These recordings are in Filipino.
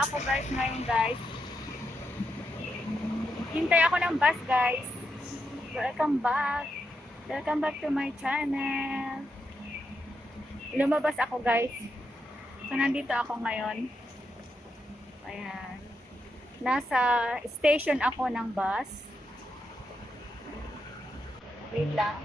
ako guys ngayon guys. Hintay ako ng bus guys. Welcome back. Welcome back to my channel. Lumabas ako guys. So nandito ako ngayon. Ayan. Nasa station ako ng bus. Wait lang.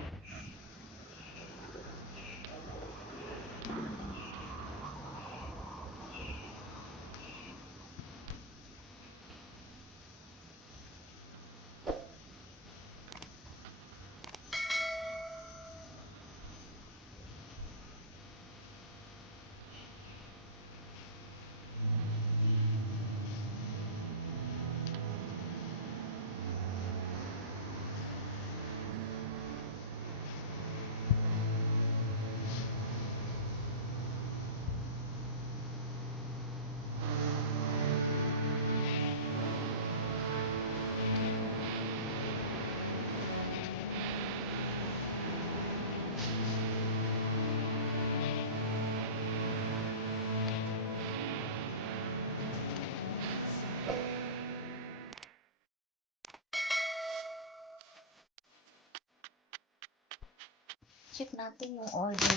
Check natin yung order.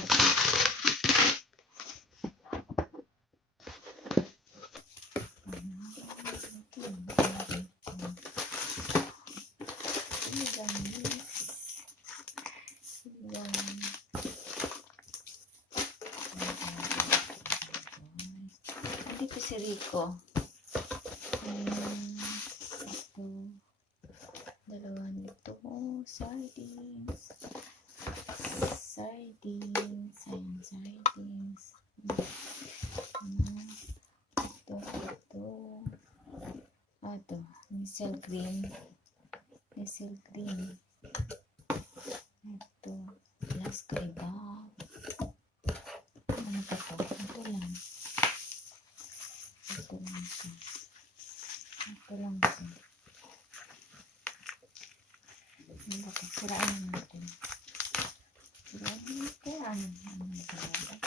Dito si Rico. Ito. Dalawa nito. Sardines. Sardines. Ayan, sardines. Ito. Ito. Missile green. Missile green. Ito. Last iba. Ano ka to? Ito lang. Ito lang ito. Ito lang ito. Ano ba ito? Siraan natin. Siraan natin. Ano siraan?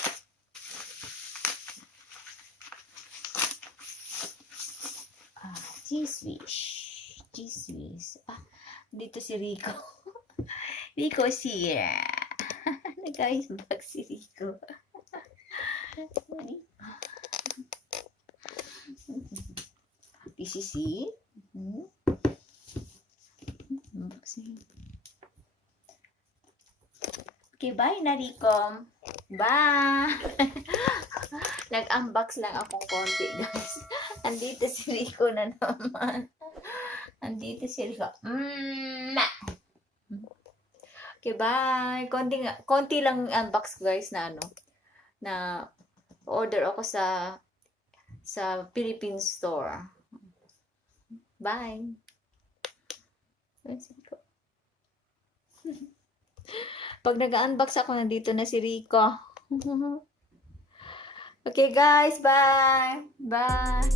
Cheese wish. Cheese wish. Dito si Rico. Rico siya. Nag-iceberg si Rico. PCC. Okay, bye na Rico. Bye! Nag-unbox lang akong konti, guys. Andito si Rico na naman. Andito si Rico. Okay, bye. Konti lang unbox, guys, na na order ako sa Philippine store. Bye. Pag nag-unbox ako, nandito na si Rico. Okay, guys. Bye. Bye.